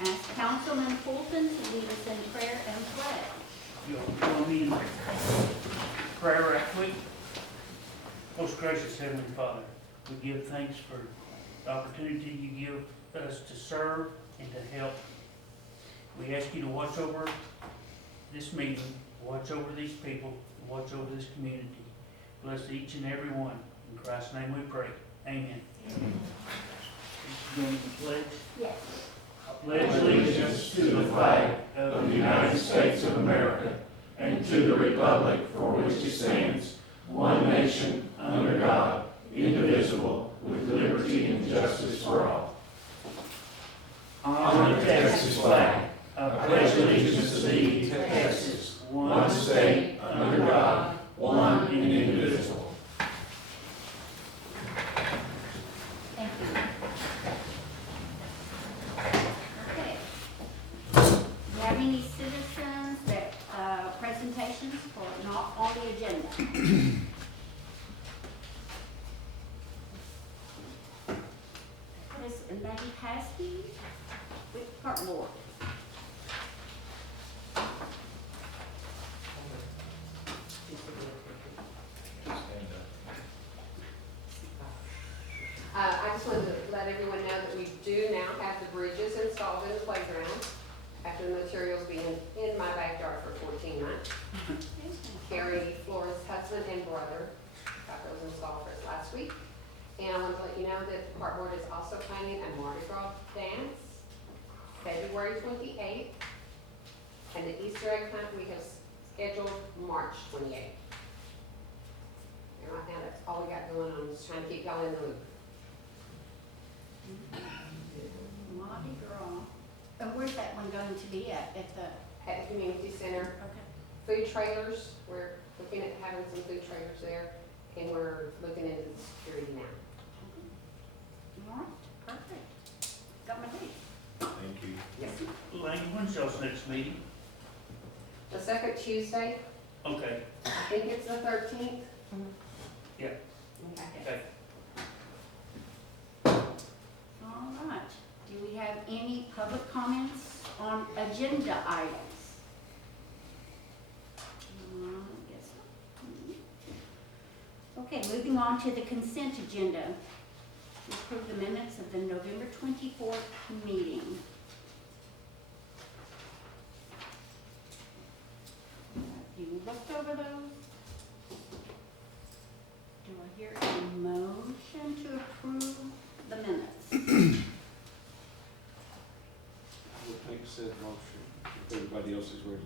ask Councilman Fulton to lead us in prayer and pledge. You'll join me in prayer right quick. Most gracious Heavenly Father, we give thanks for the opportunity you give us to serve and to help. We ask you to watch over this meeting, watch over these people, watch over this community. Bless each and every one. In Christ's name we pray. Amen. You want the pledge? Yes. I pledge allegiance to the flag of the United States of America and to the republic for which it stands, one nation, under God, indivisible, with liberty and justice for all. On the Texas flag, I pledge allegiance to thee, Texas, one state, under God, one and indivisible. Thank you. Okay. Do you have any citizens that, presentations for not on the agenda? Miss Maggie Paskey with Park Board. I just wanted to let everyone know that we do now have the bridges installed in the playground after the materials being in my backyard for 14 months. Carrie Flores' husband and brother got those installed for us last week. And I want to let you know that the park board is also planning a Mardi Gras dance February 28th. And the Easter egg hunt we have scheduled March 28th. And right now that's all we got going on, just trying to keep y'all in the loop. Mardi Gras. And where's that one going to be at the, At the community center, okay. food trailers, we're looking at having some food trailers there, and we're looking into the security now. All right, perfect. Got my date. Thank you. Yes. Lane, when's y'all's next meeting? The second Tuesday, Okay, I think it's the 13th. yeah, Okay. okay. All right. Do we have any public comments on agenda items? Yes. Okay, moving on to the consent agenda. To approve the minutes of the November 24th meeting. Have you looked over those? Do I hear a motion to approve the minutes? I would make said motion, if everybody else is ready.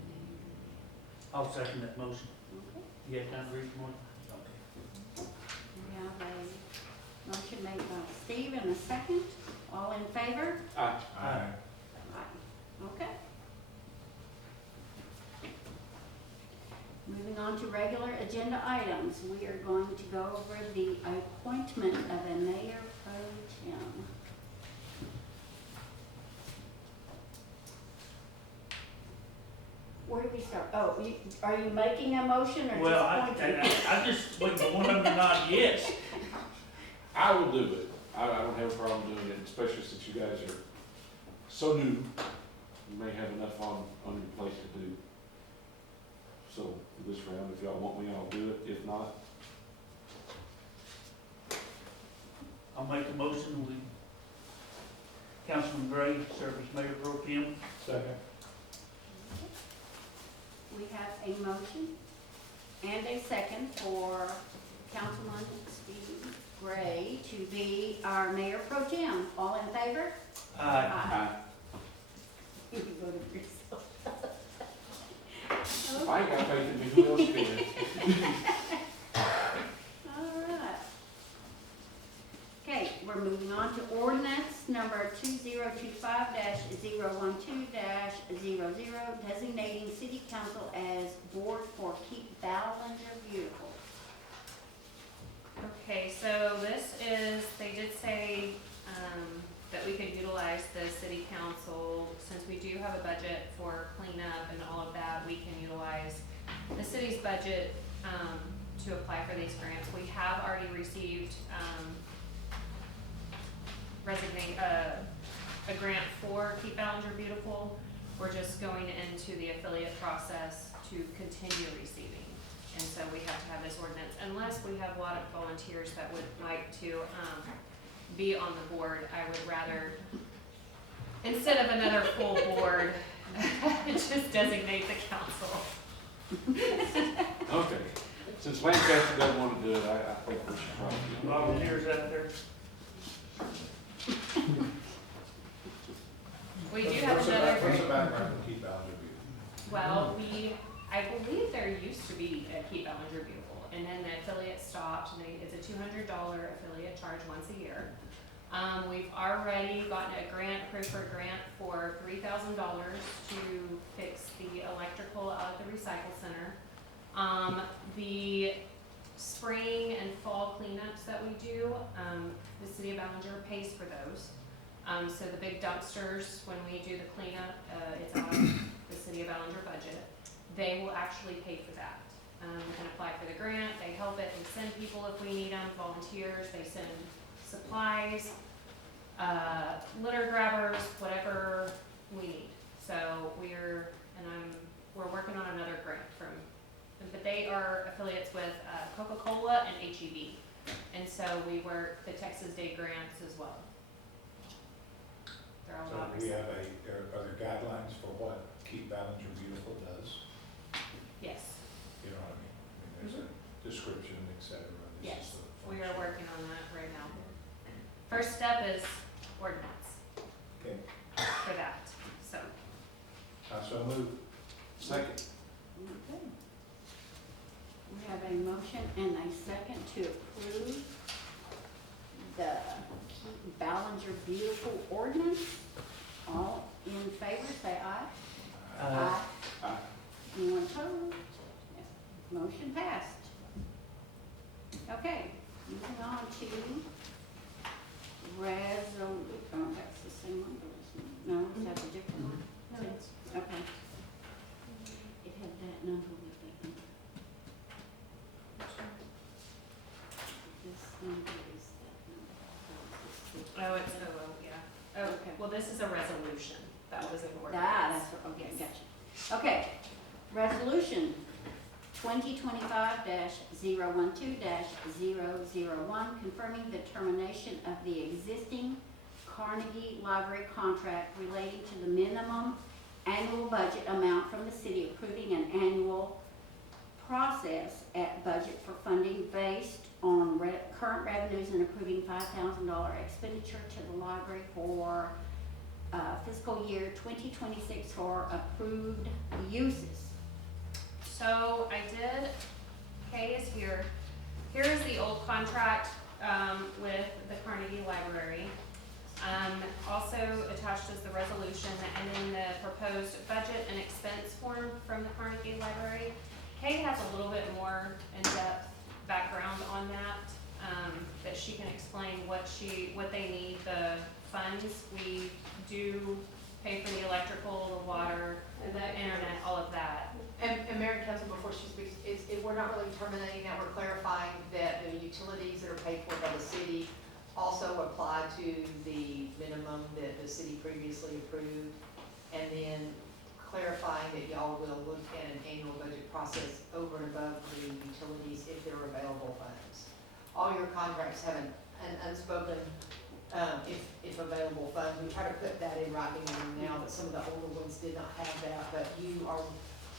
I'll second that motion. Okay. You have time to read one? Okay. We have a motion made by Steve and a second. All in favor? Aye. Aye. Aye. Okay. Moving on to regular agenda items, we are going to go over the appointment of a mayor pro tem. Where do we start? Oh, are you making a motion or Well, just pointing? I just wait for one of them to nod yes. I will do it. I don't have a problem doing it, especially since you guys are so new. You may have enough on your plate to do. So this round, if y'all want me, I'll do it. If not, I'll make a motion, we, Councilman Gray serve as mayor pro tem. second. We have a motion and a second for Councilman Steve Gray to be our mayor pro tem. All in favor? Aye. Aye. You voted for yourself. If I ain't got faith in me, who else can? All right. Okay, we're moving on to ordinance number 2025-012-00, designating city council as board for Keep Ballinger Beautiful. Okay, so this is, they did say, that we could utilize the city council, since we do have a budget for cleanup and all of that, we can utilize the city's budget, to apply for these grants. We have already received, a grant for Keep Ballinger Beautiful. We're just going into the affiliate process to continue receiving. And so we have to have this ordinance, unless we have a lot of volunteers that would like to, be on the board. I would rather, instead of another full board, just designate the council. Okay, since Lancaster doesn't want to do it, I think we should probably. Volunteers out there? We do have another What's group. the background to keep Ballinger Beautiful? Well, I believe there used to be a Keep Ballinger Beautiful, and then the affiliate stopped, and it's a $200 affiliate charge once a year. We've already gotten a grant, approved for a grant for $3,000 to fix the electrical out at the recycle center. The spring and fall cleanups that we do, the city of Ballinger pays for those. So the big dumpsters, when we do the cleanup, it's out of the city of Ballinger budget. They will actually pay for that. We can apply for the grant, they help it, they send people if we need them, volunteers, they send supplies, litter grabbers, whatever we need. So we're working on another grant but they are affiliates with Coca-Cola and HEB. And so we work the Texas Day grants as well. They're all So about we have are there guidelines for what Keep Ballinger Beautiful does? Yes, You know what I mean? I mean, there's a description, et cetera. This yes, is the we are function. working on that right now. First step is ordinance Okay, for that, so. I so move. Second. Okay. We have a motion and a second to approve the Keep Ballinger Beautiful ordinance. All in favor, say aye. Aye. Anyone opposed? Yes. Motion passed. Okay, moving on to oh, that's the same one, no, is that a different one? No, it's. Okay. It had that number with it. This number is that number. Oh, it's, yeah. Oh, Okay. well, this is a resolution. That was an ordinance. That's, okay, Yes. gotcha. Okay, resolution 2025-012-001, confirming the termination of the existing Carnegie Library contract relating to the minimum annual budget amount from the city, approving an annual process at budget for funding based on current revenues, and approving $5,000 expenditure to the library for fiscal year 2026 for approved uses. So I did, Kay is here. Here is the old contract with the Carnegie Library. Also attached is the resolution and then the proposed budget and expense form from the Carnegie Library. Kay has a little bit more in-depth background on that she can explain what they need, the funds. We do pay for the electrical, the water, the internet, all of that. And Mayor and Council, before she speaks, we're not really terminating that, we're clarifying that the utilities that are paid for by the city also apply to the minimum that the city previously approved, and then clarifying that y'all will look at an annual budget process over and above the utilities if there are available funds. All your contracts have an unspoken, if available funds. We try to put that in writing now, but some of the older ones did not have that, but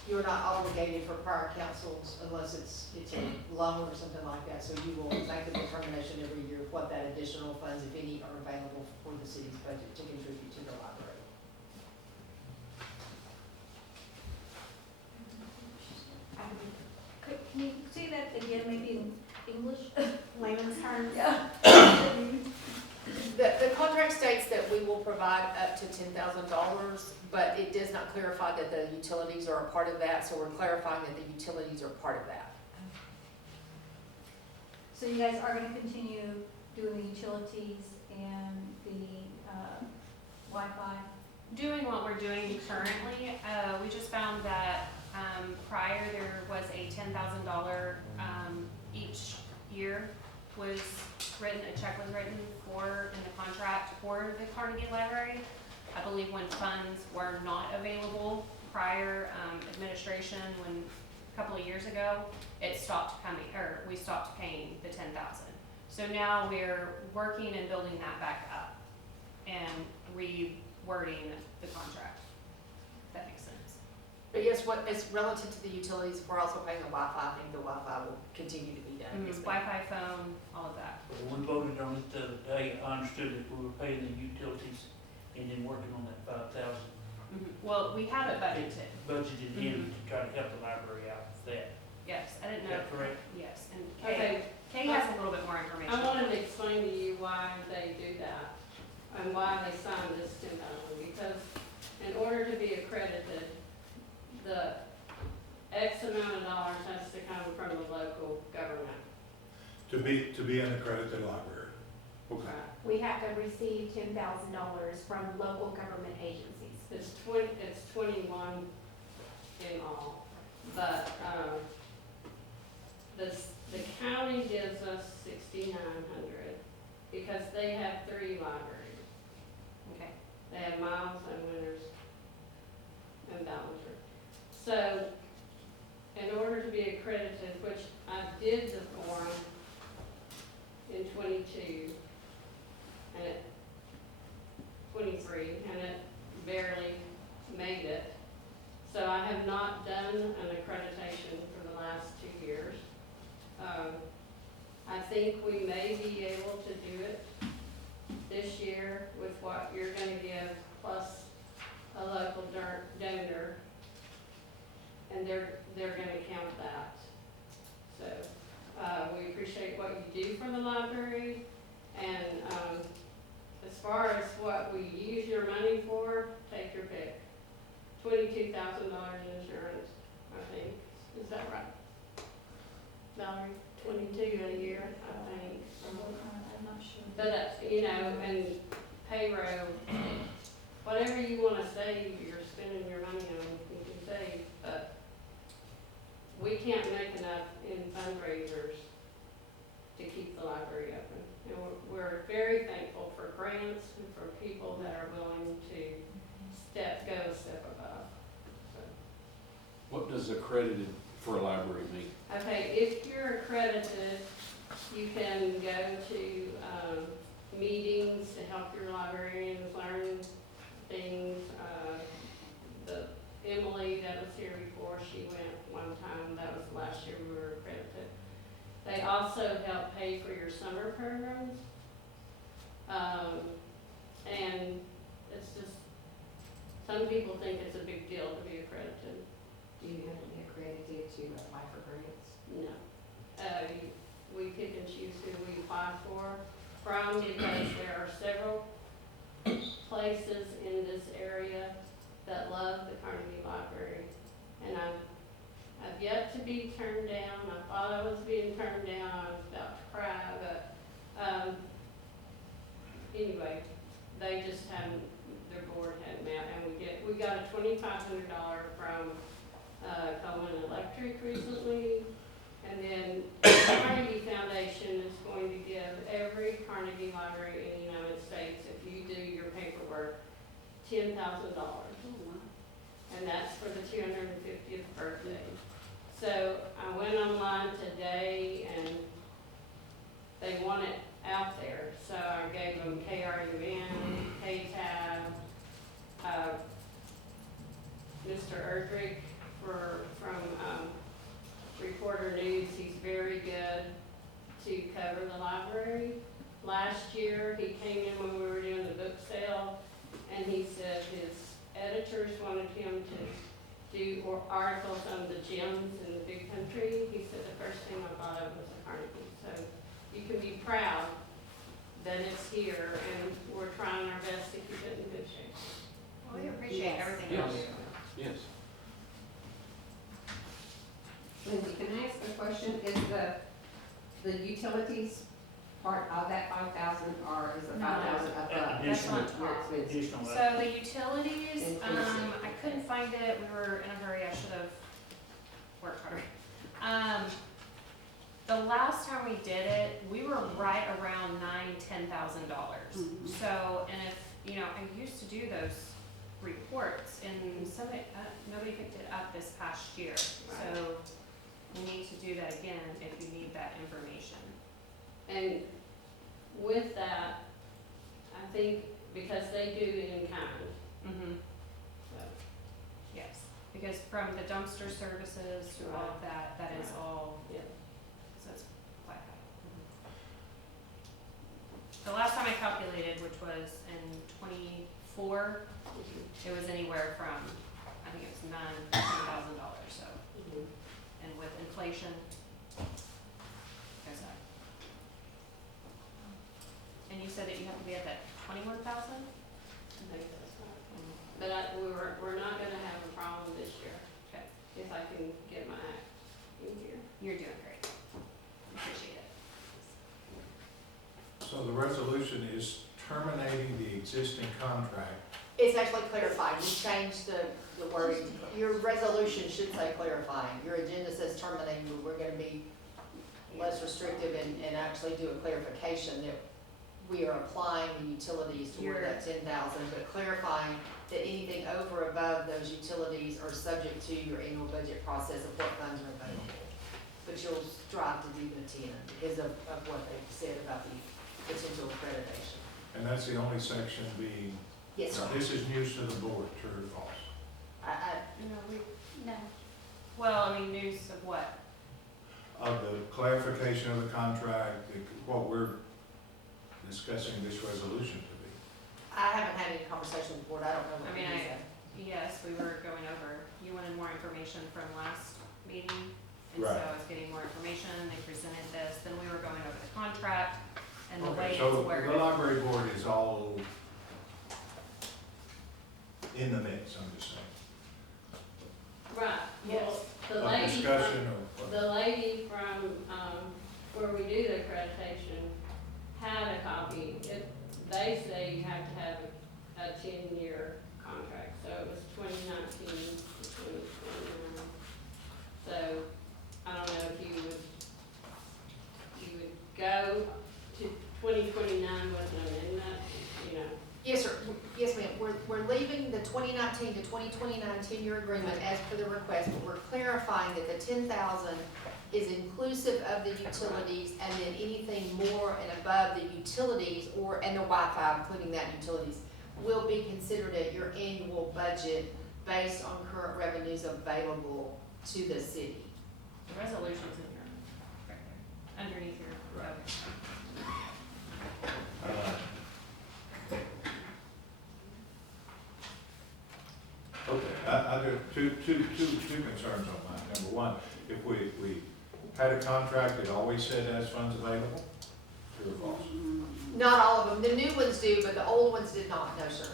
you're not obligated for prior councils unless it's a loan or something like that, so you will make a determination every year of what that additional funds, if any, are available for the city's budget to contribute to the library. Can you say that again, maybe in English, layman's terms? Yeah. The contract states that we will provide up to $10,000, but it does not clarify that the utilities are a part of that, so we're clarifying that the utilities are part of that. So you guys are gonna continue doing the utilities and the Wi-Fi? Doing what we're doing currently, we just found that prior there was a $10,000 each year was written, a check was written in the contract for the Carnegie Library. I believe when funds were not available prior, administration, when, a couple of years ago, it stopped coming, or we stopped paying the 10,000. So now we're working and building that back up and rewording the contract. If that makes sense. But yes, what is relative to the utilities, we're also paying the Wi-Fi. I think the Wi-Fi will continue to be done. Yes, ma'am. Wi-Fi, phone, all of that. When we voted on it the other day, I understood that we were paying the utilities and then working on that 5,000. Well, we have it budgeted. Budgeted in to try to help the library out with that. Yes, I didn't Is know. that correct? Yes, and Okay. Kay has a little bit more information. I wanted to explain to you why they do that and why they signed this 10,000, because in order to be accredited, the X amount of dollars has to come from the local government. To be an accredited library. Okay. We have to receive $10,000 from local government agencies. It's 21 in all, but, the county gives us 6,900 because they have 3 libraries. Okay. They have Miles and Winters and Ballinger. So, in order to be accredited, which I did the form in 22, and it, 23, and it barely made it. So I have not done an accreditation for the last 2 years. I think we may be able to do it this year with what you're gonna give, plus a local donor, and they're gonna count that. So, we appreciate what you do for the library, and, as far as what we use your money for, take your pick. $22,000 in insurance, I think, is that right? Valerie, 22 a year, I think. I'm not sure. But, you know, and payroll, whatever you wanna save, you're spending your money on, you can save, but we can't make enough in fundraisers to keep the library open. And we're very thankful for grants and for people that are willing to go a step above. So, What does accredited for a library mean? okay, if you're accredited, you can go to, meetings to help your librarians learn things. Emily that was here before, she went one time, that was last year we were accredited. They also help pay for your summer programs. And it's just, some people think it's a big deal to be accredited. Do you have to be accredited to apply for grants? No. We pick and choose who we apply from because there are several places in this area that love the Carnegie Library. And I've yet to be turned down. I thought I was being turned down. I was about to cry, but, anyway, they just hadn't, their board hadn't met, and we got a $2,500 from, Coleman Electric recently. And then the Carnegie Foundation is going to give every Carnegie Library in the United States, if you do your paperwork, $10,000. And that's for the 250th birthday. So I went online today and they want it out there. So I gave them KRUN, KTAB, Mr. Erdrich from Reporter News. He's very good to cover the library. Last year, he came in when we were doing the book sale, and he said his editors wanted him to do articles on the gems in the big country. He said the first thing I thought of was the Carnegie. So you can be proud that it's here, and we're trying our best to keep it in good shape. Well, we appreciate Yes. everything Yes. else. Yes. Lindsay, can I ask a question? Is the utilities part of that 5,000, or is the No. 5,000 above? That's Additional, not Your top. expenses? additional. So the utilities, Inclusive. I couldn't find it, we were in a hurry, I should have worked harder. The last time we did it, we were right around $9,000-10,000. Mhm. So, and if you know, I used to do those reports and nobody picked it up this past year. So we need to do that again if you need that information. And with that, I think because they do it in kind, Mm-hmm. so. Yes, because from the dumpster services to all of that, that is all, Yeah. so it's quite high. The last time I calculated, which was in 24, it was anywhere from, I think it was $9,000, so, Mhm. and with inflation, goes up. And you said that you have to be at that 21,000? I think that's right. But we're not gonna have a problem this year. Okay. If I can get my act in here. You're doing great. Appreciate it. So the resolution is terminating the existing contract. It's actually clarifying, we changed the wording. Your resolution should say clarifying, your agenda says terminating, but we're gonna be less restrictive and actually do a clarification that we are applying the utilities toward that 10,000, but clarifying that anything over or above those utilities are subject to your annual budget process of what funds are available. But you'll strive to do the 10 because of what they've said about the potential accreditation. And that's the only section being, Yes, sir. this is news to the board, true or false? No. Well, I mean, news of what? Of the clarification of the contract, what we're discussing this resolution to be. I haven't had any conversation with the board, I don't know what I mean, you said. Yes, we were going over, you wanted more information from last meeting, and so Right. I was getting more information, they presented this, then we were going over the contract, and the way Okay, it's so worded. the library board is all in the mix, I'm just saying. Right, well, Yes. the Of lady discussion from, or what? the lady from, where we do the accreditation had a copy. They say you have to have a 10-year contract, so it was 2019 to 2029. So, I don't know if you would go to 2029 with an amendment, you know. Yes, sir. Yes, ma'am. We're leaving the 2019 to 2029 10-year agreement as per the request, but we're clarifying that the 10,000 is inclusive of the utilities, and then anything more and above the utilities and the Wi-Fi, including that utilities, will be considered at your annual budget based on current revenues available to the city. The resolution's in here, right there, underneath your, Right. okay. Okay, I do two concerns on mine. Number one, if we had a contract that always said as funds available, true or false? Not all of them. The new ones do, but the old ones did not. No, sir.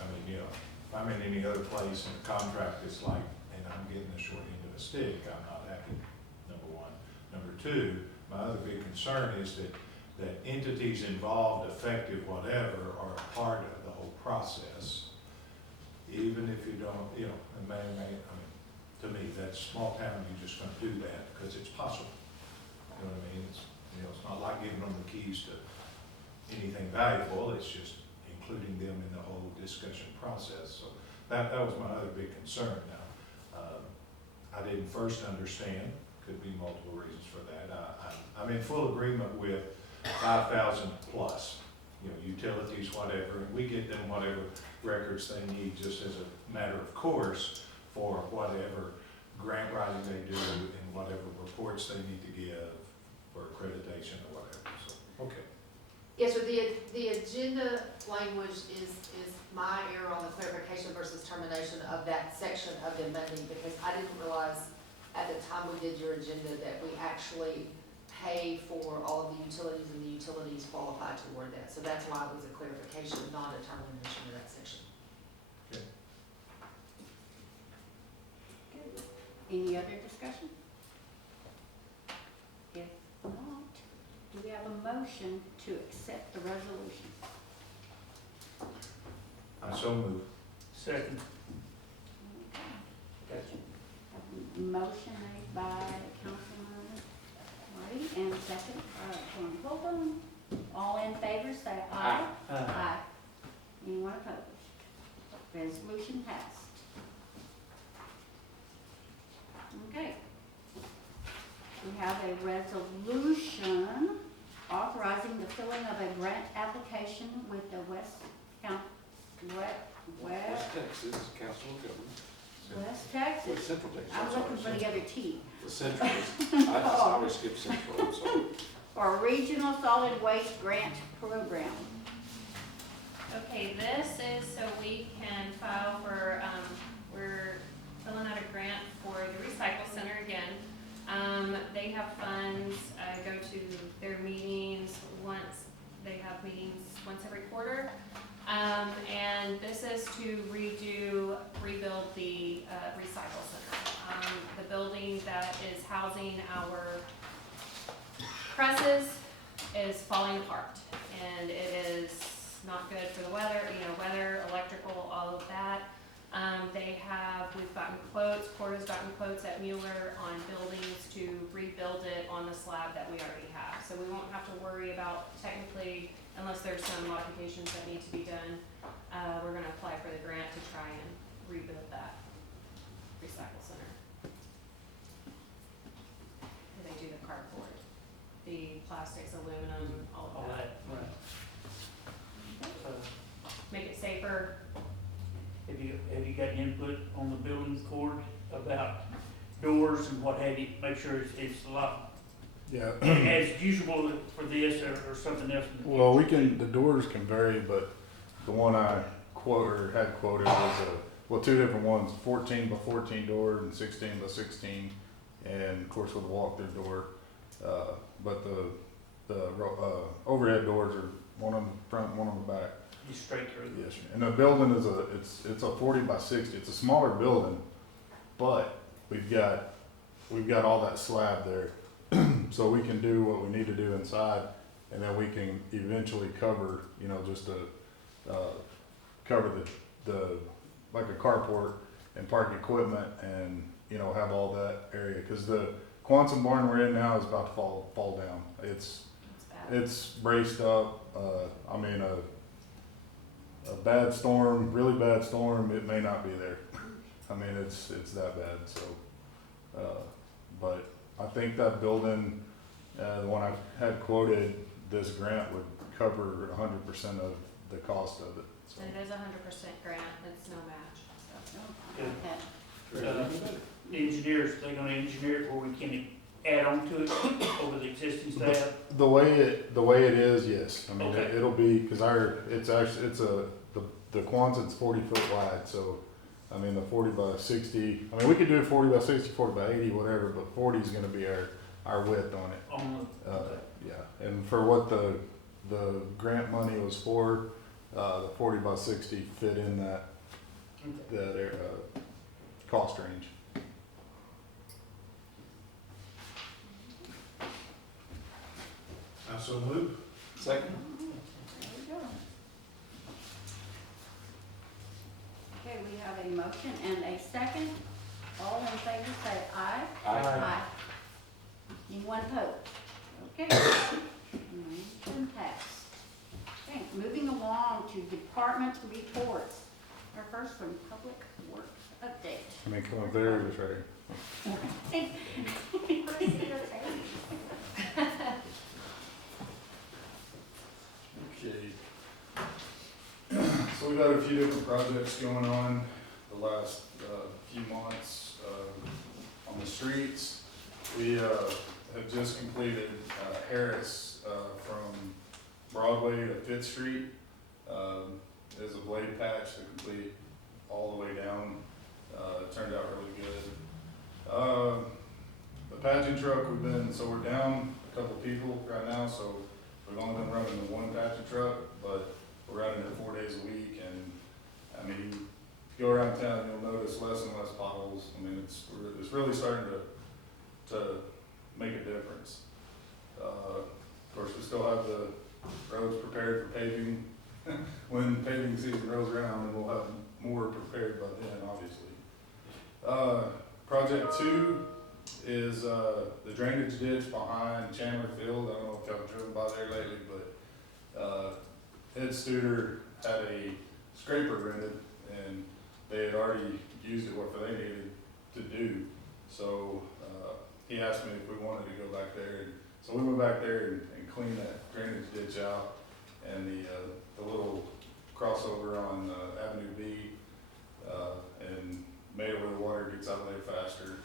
I mean, you know, if I'm in any other place and the contract is like, and I'm getting the short end of a stick, I'm not happy, number one. Number two, my other big concern is that entities involved, effective, whatever, are a part of the whole process. Even if you don't, you know, and I mean, to me, that's small town, you're just gonna do that because it's possible. You know what I mean? It's, you know, it's not like giving them the keys to anything valuable, it's just including them in the whole discussion process. So that was my other big concern. Now, I didn't first understand, could be multiple reasons for that. I'm in full agreement with 5,000 plus, you know, utilities, whatever, and we get them whatever records they need just as a matter of course for whatever grant writing they do and whatever reports they need to give for accreditation or whatever, so, okay. Yes, sir, the agenda language is my error on the clarification versus termination of that section of the amending, because I didn't realize at the time we did your agenda that we actually pay for all of the utilities and the utilities qualify toward that. So that's why it was a clarification, not a termination of that section. Okay. Any other discussion? If not, do we have a motion to accept the resolution? I so move. Second. Motion made by Councilman Marty and second by Tony Holcomb. All in favor, say aye. Aye. Aye. resolution authorizing the filling of a grant application with the West Texas Council of Government. West Texas. West Central Texas. I'm sorry, looking for the other T. The Central. I always skip Central, I'm sorry. For a regional solid waste grant program. Okay, this is so we can file for, we're filling out a grant for the recycle center again. They have funds, go to their meetings they have meetings once every quarter. And this is to rebuild the, recycle center. The building that is housing our presses is falling apart, and it is not good for the weather, weather, electrical, all of that. We've gotten quotes, Porter's gotten quotes at Mueller on buildings to rebuild it on the slab that we already have. So we won't have to worry about technically, unless there's some modifications that need to be done, we're gonna apply for the grant to try and rebuild that recycle center. Where they do the cardboard, the plastics, aluminum, all All of that. that, right. Make it safer. Have you got input on the building court about doors and what have you? Make sure it's a lot Yeah, as usable for this or something else. in the well, future. the doors can vary, but the one I had quoted was two different ones, 14 by 14 door and 16 by 16, and of course with a walk-through door. But the overhead doors are one on the front, one on the back. Just straight through. Yes, sir. And the building is it's a 40 by 60. It's a smaller building, but we've got all that slab there, so we can do what we need to do inside, and then we can eventually cover, just to cover the like a carport and park equipment, and have all that area, because the Quantum barn we're in now is about to fall down. It's bad. It's braced up. A bad storm, really bad storm, it may not be there. It's that bad. So, but I think that building, the one I had quoted, this grant would cover 100% of the cost of it. So. And it is 100% grant, it's no match, so. Okay. The engineers, they're gonna engineer it where we can add on to it over the existing staff. The way it is, yes. Okay. It'll be because the Quonset's 40 foot wide, so the 40 by 60. We could do 40 by 60, 40 by 80, whatever, but 40 is going to be our width on it. On Yeah, and for what the grant money was for, the 40 by 60 fit in that cost range. I so move. Second? There we go. Okay, we have a motion and a second. All in favor say aye. Aye. Anyone opposed? Okay. Motion passed. Okay, moving along to department reports. Our first one, Public Works update. Come up there, just right here. Okay. So we've had a few different projects going on the last few months on the streets. We have just completed Harris from Broadway to Fifth Street. There's a blade patch to complete all the way down. It turned out really good. The patching truck, we're down a couple people right now, so we've only been running the one patching truck, but we're running it 4 days a week, and if you go around town, you'll notice less and less potholes. It's really starting to make a difference. Of course, we still have the roads prepared for paving when paving season rolls around, and we'll have more prepared by then, obviously. Project 2 is the drainage ditch behind Chandler Field. I don't know if y'all have driven by there lately, but Ed Studer had a scraper rented, and they had already used it what they needed to do. So he asked me if we wanted to go back there, and so we went back there and cleaned that drainage ditch out, and the little crossover on Avenue B, and made it where the water gets out of there faster.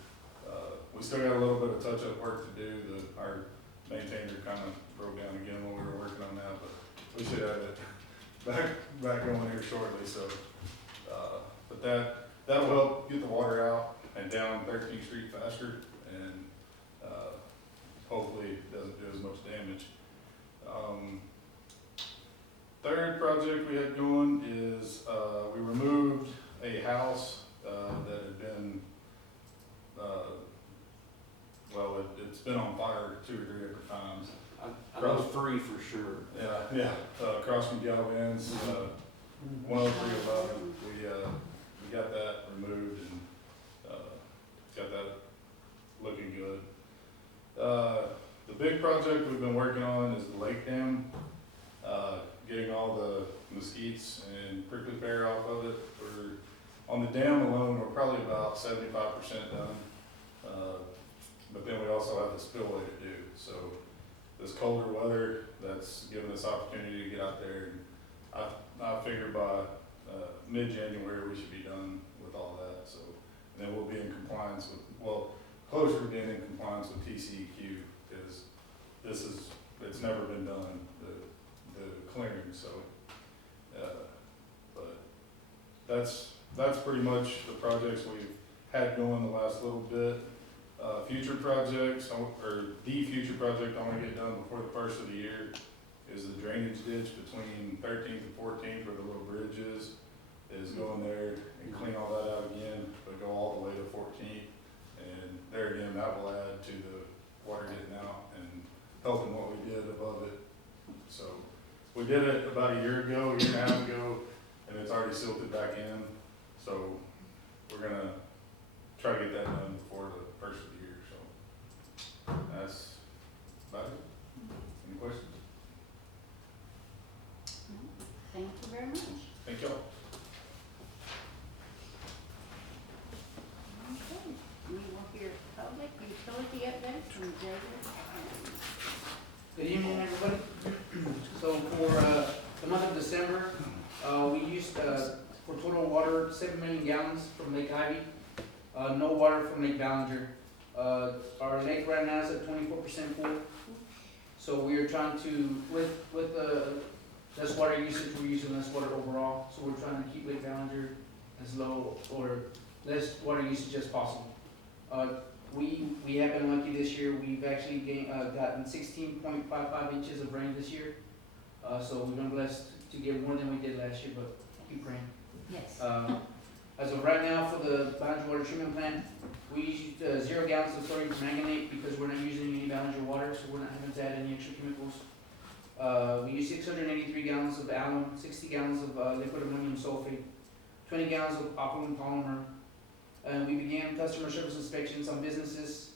We still got a little bit of touch-up work to do. Our maintainer kind of broke down again when we were working on that, but we should have it back going here shortly. So, but that'll help get the water out and down 13th Street faster, and hopefully it doesn't do as much damage. Third project we had going is we removed a house that had been it's been on fire 2 or 3 different times. I know 3 for sure. Yeah, across from Galvins, 10311, we got that removed and, got that looking good. The big project we've been working on is the lake dam, getting all the mesquites and prickly pear off of it. On the dam alone, we're probably about 75% done. But then we also have the spillway to do. So this colder weather, that's given us opportunity to get out there, and I figure by mid-January we should be done with all that. So and then we'll be in compliance with, closer to being in compliance with TCEQ, because it's never been done, the clearing. So, but that's pretty much the projects we've had going the last little bit. Future projects, or the future project I want to get done before the first of the year is the drainage ditch between 13th and 14th where the little bridge is go in there and clean all that out again, but go all the way to 14th. And there again, that will add to the water getting out and helping what we did above it. So we did it about a year and a half ago, and it's already silted back in. So we're gonna try to get that done before the first of the year. So that's about it. Any questions? Thank you very much. Thank y'all. Okay, we will hear public utility updates from David. Good evening, everybody. So for the month of December, we used for total water 7 million gallons from Lake Ivy. No water from Lake Ballinger. Our lake right now is at 24% full. So we are trying to, with less water usage, we're using less water overall. So we're trying to keep Lake Ballinger as low or less water usage as possible. We have been lucky this year. We've actually gotten 16.55 inches of rain this year. So we've been blessed to get more than we did last year, but keep praying. Yes. As of right now, for the Ballinger water treatment plant, we used 0 gallons of sodium permanganate because we're not using any Ballinger water, so we're not having to add any extra chemicals. We use 683 gallons of alum, 60 gallons of liquid ammonium sulfate, 20 gallons of alkaline polymer. And we began customer service inspections on businesses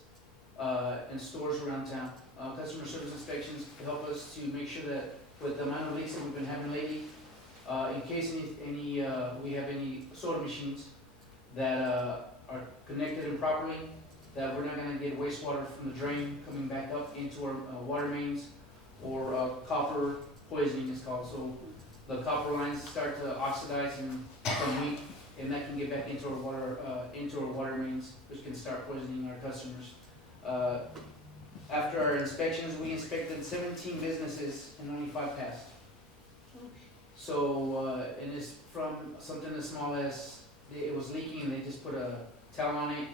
and stores around town. Customer service inspections help us to make sure that with the amount of leaks that we've been having lately, in case we have any soda machines that are connected improperly, that we're not going to get wastewater from the drain coming back up into our water mains, or copper poisoning is called. So the copper lines start to oxidize and become weak, and that can get back into our water mains, which can start poisoning our customers. After our inspections, we inspected 17 businesses and only 5 passed. So, and it's from something as small as it was leaking and they just put a towel on it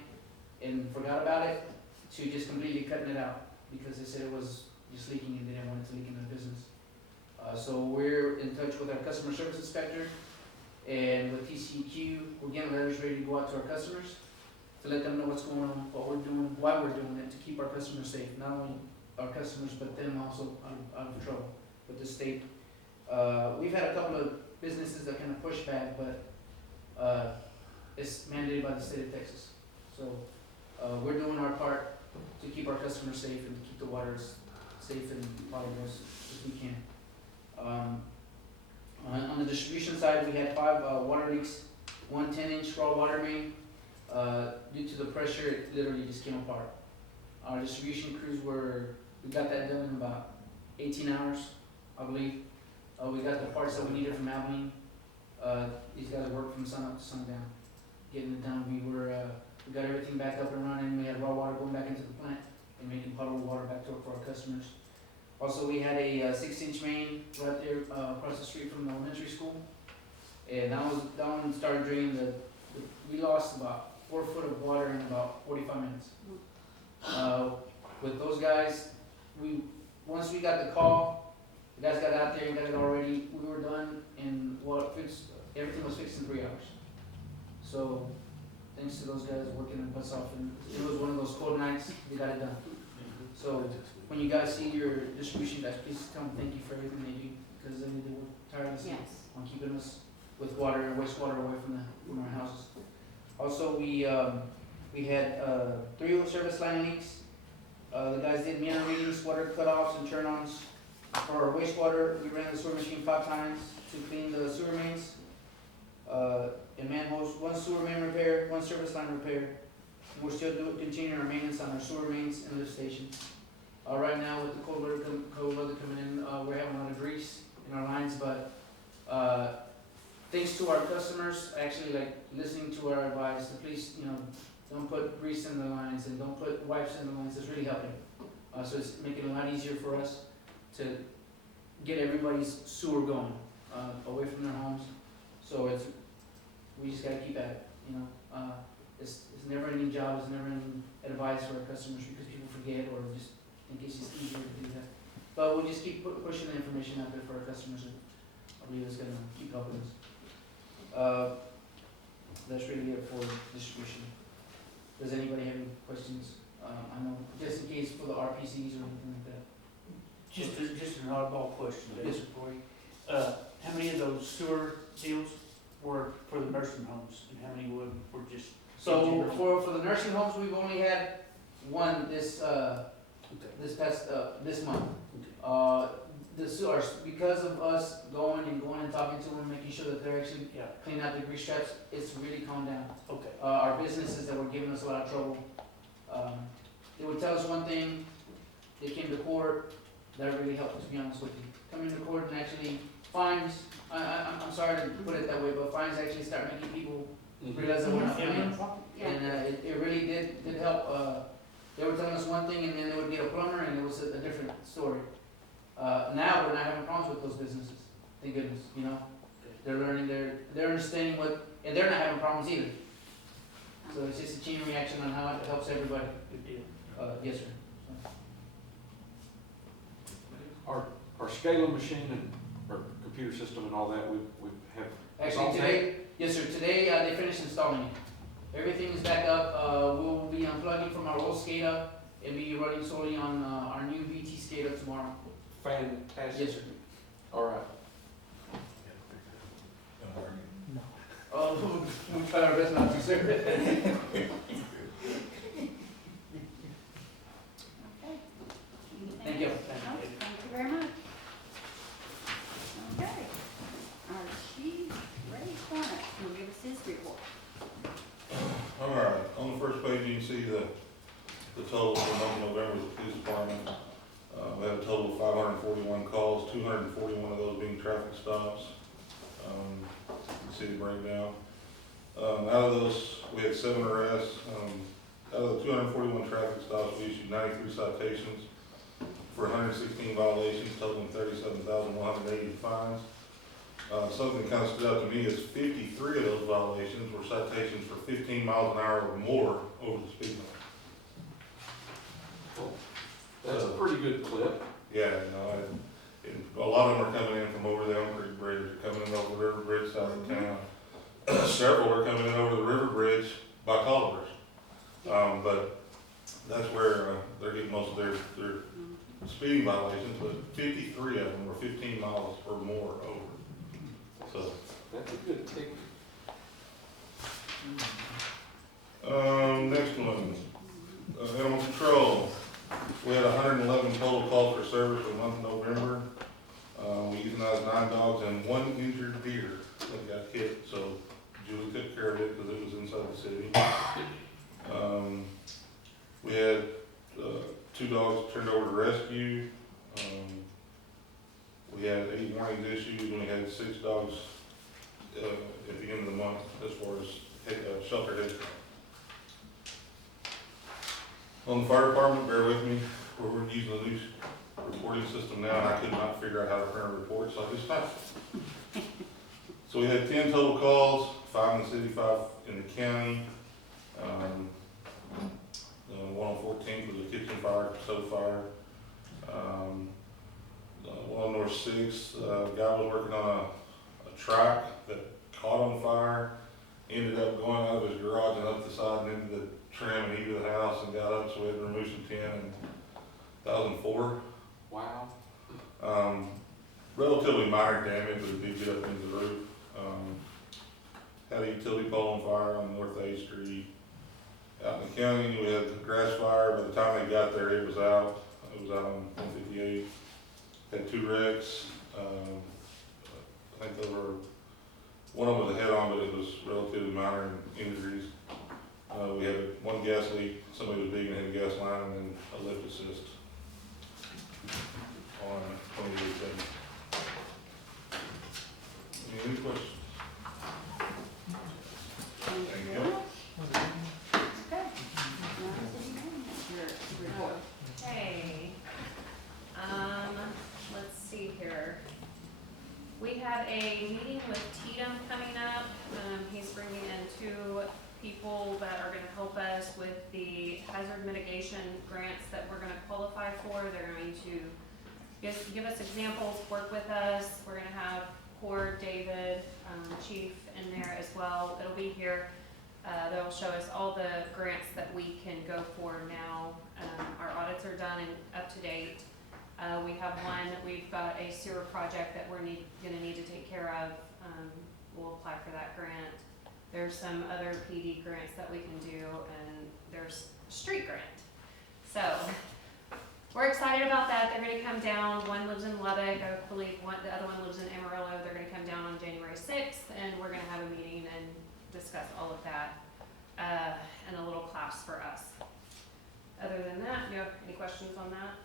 and forgot about it, to just completely cutting it out because they said it was just leaking and they didn't want it to leak in their business. So we're in touch with our customer service inspector and with TCEQ. We're getting letters ready to go out to our customers to let them know what's going on, what we're doing, why we're doing it, to keep our customers safe. Not only our customers, but them also out of trouble with the state. We've had a couple of businesses that kind of push back, but it's mandated by the state of Texas. So we're doing our part to keep our customers safe and to keep the waters safe and potable as we can. On the distribution side, we had 5 water leaks, 1 10-inch raw water main. Due to the pressure, it literally just came apart. Our distribution crews we got that done in about 18 hours, I believe. We got the parts that we needed from Abilene. These guys worked from sun up to sundown, getting it done. We got everything back up and running. We had raw water going back into the plant and making potable water back to for our customers. Also, we had a 6-inch main right there across the street from the elementary school, and that one started draining. We lost about 4 foot of water in about 45 minutes. With those guys, once we got the call, the guys got out there and got it already. We were done, and everything was fixed in 3 hours. So, thanks to those guys working their butts off, and it was one of those cold nights. They got it done. So, when you guys see your distribution guys, please tell them thank you for everything they do, because they work tirelessly Yes. on keeping us with water and wastewater away from our houses. Also, we had 3 service line leaks. The guys did meter readings, water cutoffs and turn-ons. For our wastewater, we ran the sewer machine 5 times to clean the sewer mains, and manholes, 1 sewer main repair, 1 service line repair. We're still continuing our maintenance on our sewer mains and lift stations. Right now, with the cold weather coming in, we're having a lot of grease in our lines, but thanks to our customers actually like listening to our advice, to please, don't put grease in the lines and don't put wipes in the lines. It's really helping. So it's making it a lot easier for us to get everybody's sewer going away from their homes. So we just gotta keep at it. It's never ending job. It's never ending advice for our customers because people forget or just think it's just easier to do that. But we'll just keep pushing the information out there for our customers, and I believe it's gonna keep helping us. That's really it for distribution. Does anybody have any questions? I know, just in case for the RPCs or anything like that. Just an oddball question, Yes. David, for you. How many of those sewer deals were for the nursing homes, and how many were just? So for the nursing homes, we've only had 1 this month. The sewers, because of us going and talking to them, making sure that they're actually Yeah, cleaning out the grease traps, it's really calmed down. okay. Our businesses that were giving us a lot of trouble, they would tell us one thing, they came to court, that really helped, to be honest with you. Coming to court and actually fines, I'm sorry to put it that way, but fines actually start making people realize that we're not paying. Yeah. And it really did help. They were telling us one thing and then they would get a plumber and it was a different story. Now we're not having problems with those businesses, thank goodness, They're learning, they're understanding and they're not having problems either. So it's just a chain reaction on how it helps everybody. Good deal. Yes, sir. Our SCADA machine and our computer system and all that, we have. Actually, today, yes, sir, today, they finished installing it. Everything is back up, we'll be unplugging from our old SCADA and be running solely on, our new BT SCADA tomorrow. Fantastic. Yes, sir. All right. Oh, we'll try our best not to, sir. Okay. Thank you. No, thank you very much. Okay. Our chief, Ray Cornick, will give us his report. All right, on the first page, you can see the total for the month of November with the police department. We had a total of 541 calls, 241 of those being traffic stops. You can see the breakdown. Out of those, we had 7 arrests. Out of the 241 traffic stops, we issued 93 citations for 116 violations, totaling 37,180 fines. Something that kind of stood out to me is 53 of those violations were citations for 15 miles an hour or more over the speed limit. That's a pretty good clip. Yeah, a lot of them are coming in from over the Elm Creek Bridge, they're coming in over the River Bridge south of town. Several are coming in over the River Bridge by Culver's. But that's where they're getting most of their speeding violations, but 53 of them were 15 miles or more over. So. That's a good tick. Next one, animal control. We had 111 total calls for service for the month of November. We euthanized 9 dogs and 1 injured deer that got hit, so Julie took care of it because it was inside the city. We had 2 dogs turned over to rescue. We had 8 warnings issued, and we had 6 dogs, at the end of the month as far as shelter head count. On the fire department, bear with me, we're using a new reporting system now, and I could not figure out how to print a report, so I just typed it. So we had 10 total calls, 5 in the city, 5 in the county. 1 on 14th was a kitchen fire, soda fire. 1 on North 6th, a guy was working on a track that caught on fire, ended up going out of his garage and up the side and into the trim and into the house and got up, so we had to remove some tin in 2004. Wow. Relatively minor damage, but it did get up into the roof. Had a utility pole on fire on North 8th Street. Out in the county, we had the grass fire. By the time they got there, it was out. It was out on 158. Had 2 wrecks. I think one of them was a head-on, but it was relatively minor injuries. We had 1 gas leak. Somebody was digging in the gas line, and then a lift assist on 2870. Any questions? Thank Thank you. you. Okay. Now, city manager report. Okay, let's see here. We have a meeting with Tatum coming up. He's bringing in 2 people that are gonna help us with the hazard mitigation grants that we're gonna qualify for. They're going to give us examples, work with us. We're gonna have Cord, David, Chief in there as well. It'll be here. They'll show us all the grants that we can go for now. Our audits are done and up to date. We have one, we've got a sewer project that we're gonna need to take care of. We'll apply for that grant. There's some other PD grants that we can do, and there's a street grant. So, we're excited about that. They're gonna come down. One lives in Lubbock, I believe the other one lives in Amarillo. They're gonna come down on January 6th, and we're gonna have a meeting and discuss all of that, and a little class for us. Other than that, do you have any questions on that?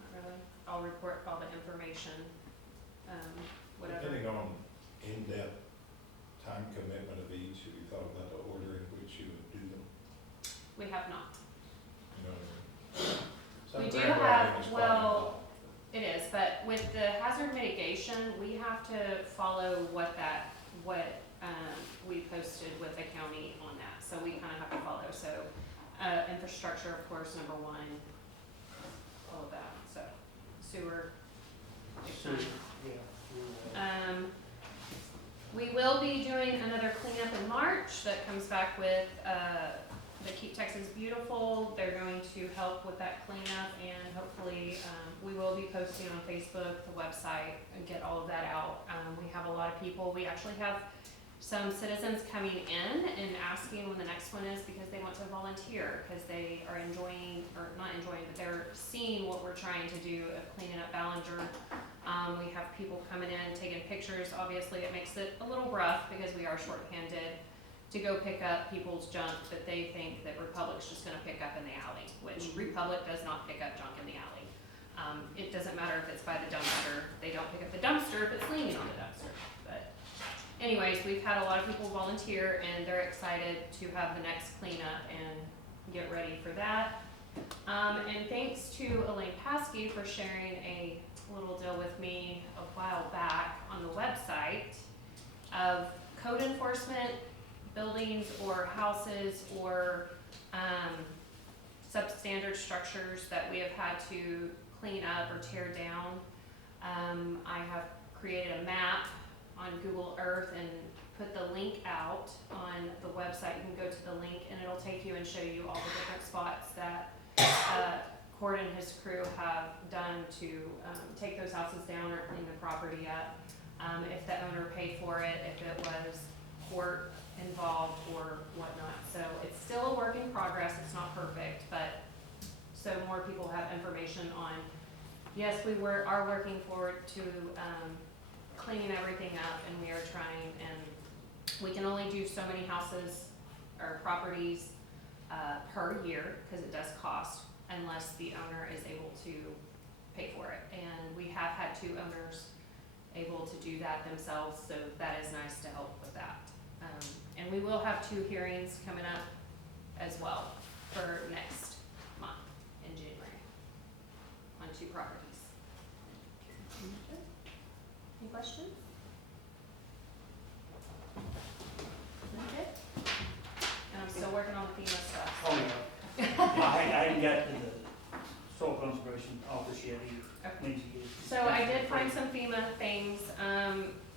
Not really. I'll report all the information, whatever. Depending on in-depth time commitment of each, have you thought about the order in which you would do them? We have not. You know what I mean? Some We do grant have, writing is well, it is, but with the hazard mitigation, we have to follow what we posted with the county on that, so we kinda have to follow, so, infrastructure, of course, number 1, all of that, so, sewer. big time. Yeah. We will be doing another cleanup in March that comes back with, the Keep Texas Beautiful. They're going to help with that cleanup, and hopefully, we will be posting on Facebook, the website, and get all of that out. We have a lot of people. We actually have some citizens coming in and asking when the next one is because they want to volunteer, because they are enjoying, or not enjoying, but they're seeing what we're trying to do of cleaning up Ballinger. We have people coming in, taking pictures. Obviously, it makes it a little rough because we are shorthanded to go pick up people's junk that they think that Republic's just gonna pick up in the alley, which Republic does not pick up junk in the alley. It doesn't matter if it's by the dumpster. They don't pick up the dumpster if it's leaning on the dumpster. But anyways, we've had a lot of people volunteer, and they're excited to have the next cleanup and get ready for that. And thanks to Elaine Paskey for sharing a little deal with me a while back on the website of code enforcement, buildings or houses or substandard structures that we have had to clean up or tear down. I have created a map on Google Earth and put the link out on the website. You can go to the link and it'll take you and show you all the different spots that Cord and his crew have done to take those houses down or clean the property up. If the owner paid for it, if it was court involved or whatnot. So it's still a work in progress. It's not perfect, but so more people have information on, yes, we are working forward to cleaning everything up, and we are trying, and we can only do so many houses or properties per year, because it does cost, unless the owner is able to pay for it. And we have had 2 owners able to do that themselves, so that is nice to help with that. And we will have 2 hearings coming up as well for next month in January on 2 properties. Any questions? Okay. And I'm still working on the FEMA stuff. Oh, yeah. I hadn't got to the soil conservation office yet either. Okay. Needs to get it. So I did find some FEMA things,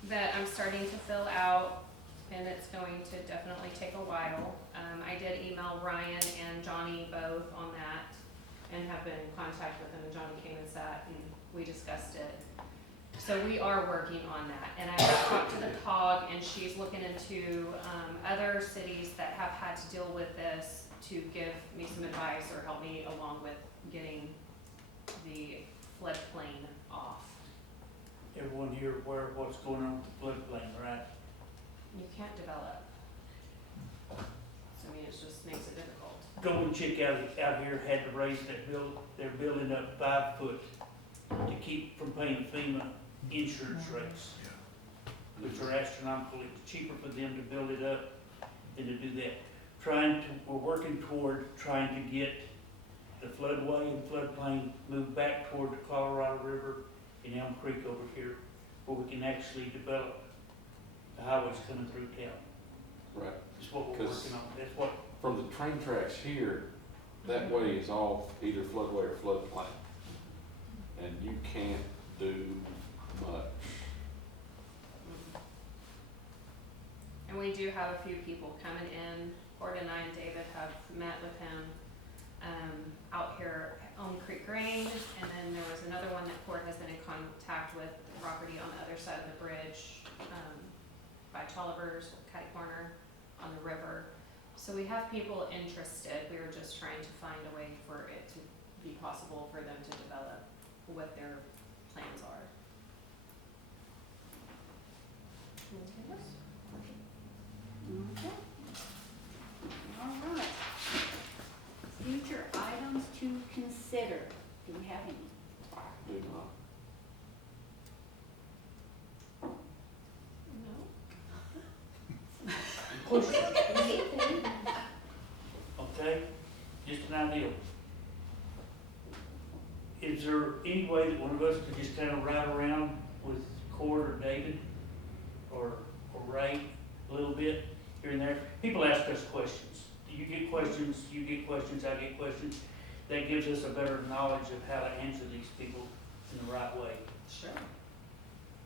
that I'm starting to fill out, and it's going to definitely take a while. I did email Ryan and Johnny both on that, and have been in contact with them, and Johnny came and sat, and we discussed it. So we are working on that, and I talked to the COG, and she's looking into, other cities that have had to deal with this to give me some advice or help me along with getting the floodplain off. Everyone here aware of what's going on with the floodplain, right? You can't develop. So I mean, it just makes it difficult. Golden Chick out here had to raise that they're building up 5 foot to keep from paying FEMA insurance rates, which are astronomical. It's cheaper for them to build it up than to do that. We're working toward trying to get the floodway and floodplain moved back toward the Colorado River and Elm Creek over here, where we can actually develop the highways coming through town. Right. That's what we're working on. That's what, From the train tracks here, that way is all either floodway or floodplain. And you can't do much. And we do have a few people coming in. Cord and I and David have met with him, out here at Elm Creek Grange, and then there was another one that Cord has been in contact with, the property on the other side of the bridge, by Tolliver's, Catty Corner, on the river. So we have people interested. We were just trying to find a way for it to be possible for them to develop what their plans are. Okay. All right. Future items to consider. Do we have any? Do not. okay, just an idea. Is there any way that one of us could just kind of ride around with Cord or David or Ray a little bit here and there? People ask us questions. You get questions, you get questions, I get questions. That gives us a better knowledge of how to answer these people in the right way. Sure.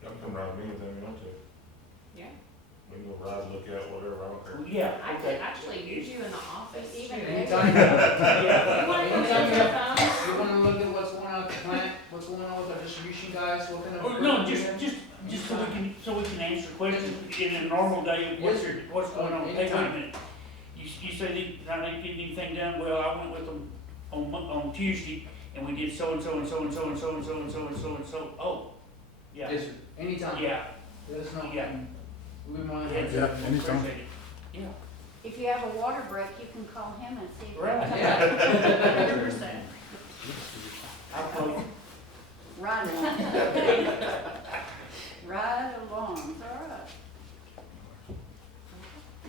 Y'all can come around me anytime you want to. Yeah. We can go ride, look out, whatever, I don't care. Yeah, I could okay. actually use you in the office Even too. Anytime, Yeah. You wanna come anytime get your phone? you wanna look at what's going on at the plant, what's going on with our distribution guys, what kind of. Oh, no, just so we can answer questions in a normal day, what's going on? Hey, wait a minute. You say that I didn't get anything done, well, I went with them on Tuesday, and we did so and so and so and so and so and so and so and so and so, oh, yeah, Yes, sir. Anytime. yeah, Let us know. yeah. We want to. Yeah, appreciate it. Yeah. If you have a water break, you can call him and see if Right. Yeah. 100%. I'll call you. Right along. Right along, all right.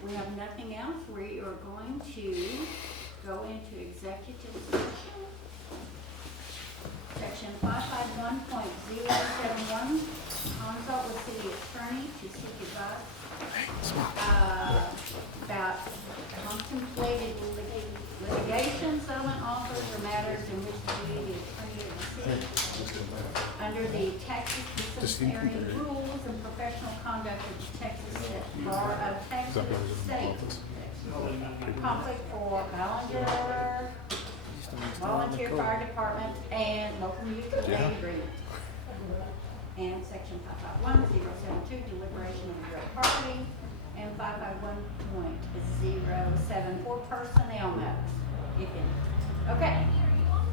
We have nothing else. We are going to go into executive session. Section 551.071, consult with city attorney to seek advice about contemplated litigation, settlement offers, or matters in which to be the attorney of the city under the Texas disciplinary rules and professional conduct of the Texas Bar of Texas State. Conflict for Ballinger, Volunteer Fire Department, and local mutual aid agreement. And section 551.072, deliberation of real property, and 551.074, personnel matters, if any. Okay.